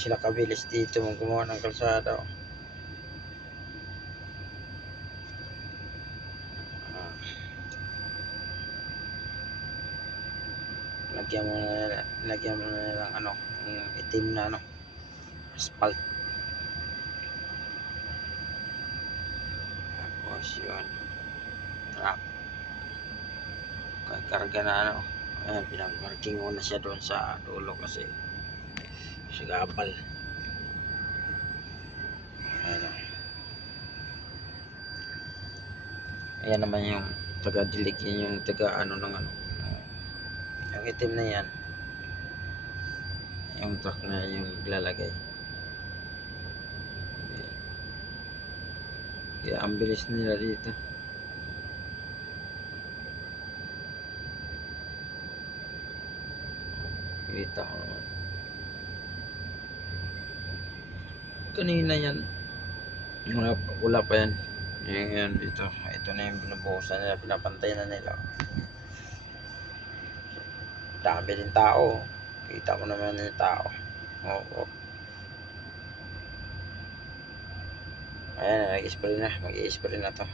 sila kabilis dito gumawa ng kalsada. Lagyan mo na lang ano, yung itim na ano, asphalt. Tapos yun, truck karga na ano. Ayan, pinag-marking muna siya doon sa dulo kasi sa gapal. Ayan naman yung taga-dilig, yung taga ano ng ano, yung itim na yan, yung truck na yung lalagay. Kaya ang bilis nila dito. Kita ko naman kanina yan, wala pa yan. Yan dito, ito na yung binubuhusan nila, pinapantay na nila. Dami din tao, kita mo naman yung tao. Oo. Ayan, mag-i-spray na to.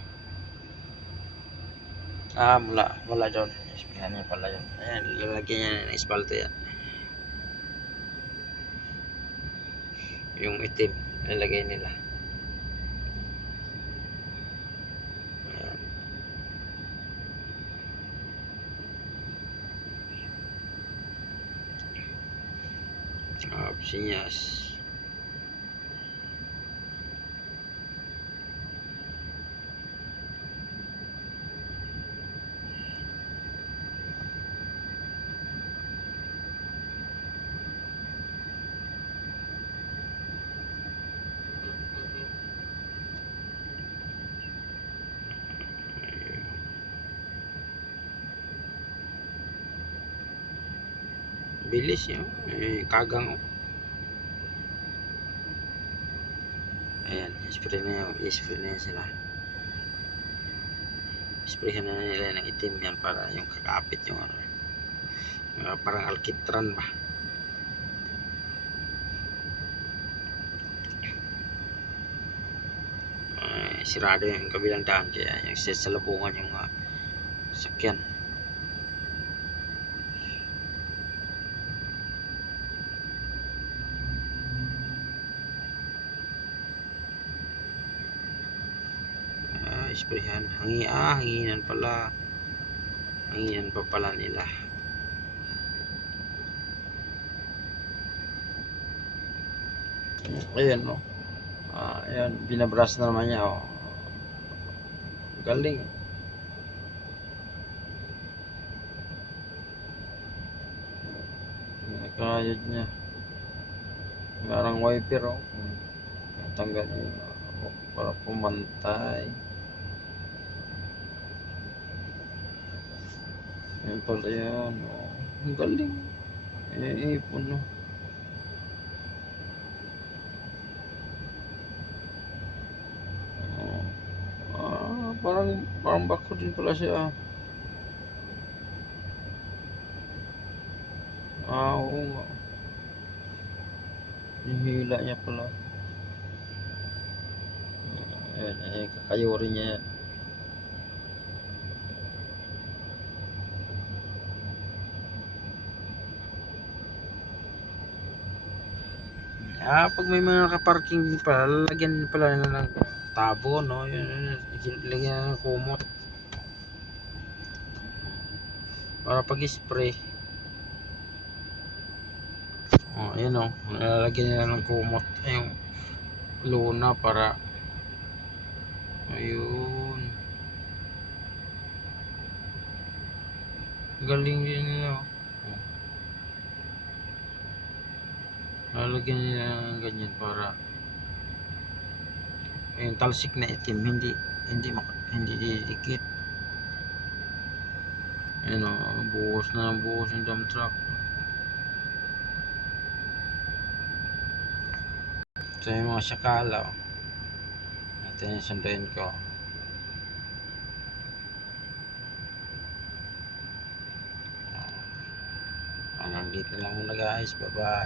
Wala doon, isprayan niya pala yun. Ayan, lalagyan niya ng espalto yan, yung itim lalagay nila. Sinyas. Bilis yun, kagang. Ayan, spray na yan sila. Sprayhan na nila ng itim yan para yung kakapit yung ano, parang alkitran ba. Sirado yung kabilang daan kaya yung sasalubungan yung sakyan. Sprayhan, hanginan pala. Hanginan pa pala nila. Ayan no. Ayan, binabras na naman niya oh. Galing. Nakayod niya. Parang wiper oh. Tanggal niya para pumantay. Yan pala yan oh. Ang galing. Ipon no. Parang bako din pala siya. Oo nga. Yung hila niya pala. Ayan, kakayuri niya yan. Pag may mga nakaparking pala, lalagyan pala ng tabo, no? Yun, lagyan ng kumot. Para pag-spray. Ayan o. Lalagyan nila ng kumot. Yung luna para ayun. Galing din nila. Lalagyan nila ng ganyan para yung talsik na itim hindi didikit. Ayan o, buhos yung dump truck. Ito yung mga sakala. Ito yung sunduin ko. Hanggang dito lang muna guys. Bye bye.